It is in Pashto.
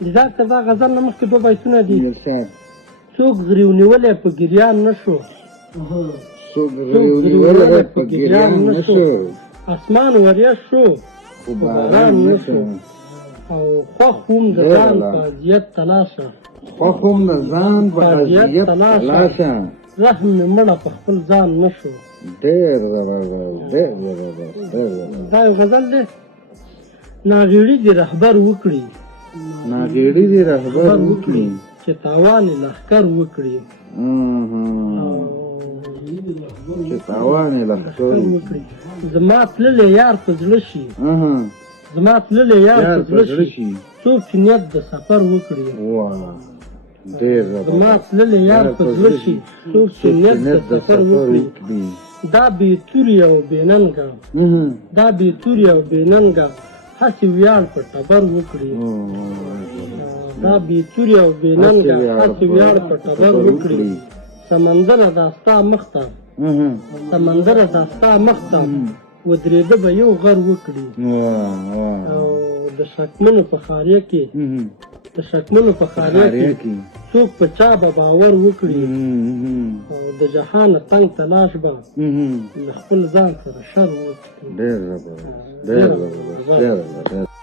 دا تر دا غزل نه مخکې دوه بیتونه دي. څوک غریو نیولی په ګریان نه شو، څوک غریو نیولی په ګریان نه شو، اسمان وریځ شو خو باران نه شو. او خوښ وم د ځان په اذیت تلاشه، خوښ وم د ځان په اذیت تلاشه، رحم مې مړه په خپل ځان نه شو. ډېر زبردست، ډېر زبردست، ډېر زبردست. دا یو غزل دی. ناغېړي دې رهبر وکړي، ناغېړي دې رهبر وکړي، چې تاوان یې لښکر وکړي، چې تاوان یې لښکر وکړي. زما تللی یار په زړه شي، زما تللی یار په زړه شي، څوک چې نیت د سفر وکړي. ډېر زبردست. زما تللی یار په زړه شي، څوک چې نیت د سفر وکړي. دا بې توري او بې ننګه، دا بې توري او بې ننګه، هسې ویاړ په ټبر وکړي. دا بې توري او بې ننګه، هسې ویاړ په ټبر وکړي. سمندره دا ستا مخ ته، سمندره دا ستا مخ ته، ودرېده به یو غر وکړي. او د شکمنو په خاریه کې، د شکمنو په خاریه کې څوک په چا به باور وکړي. او د جهان تنګ تلاش به له خپل ځان سره شر وکړي. ډېر زبردست، ډېر زبردست، ډېر زبردست.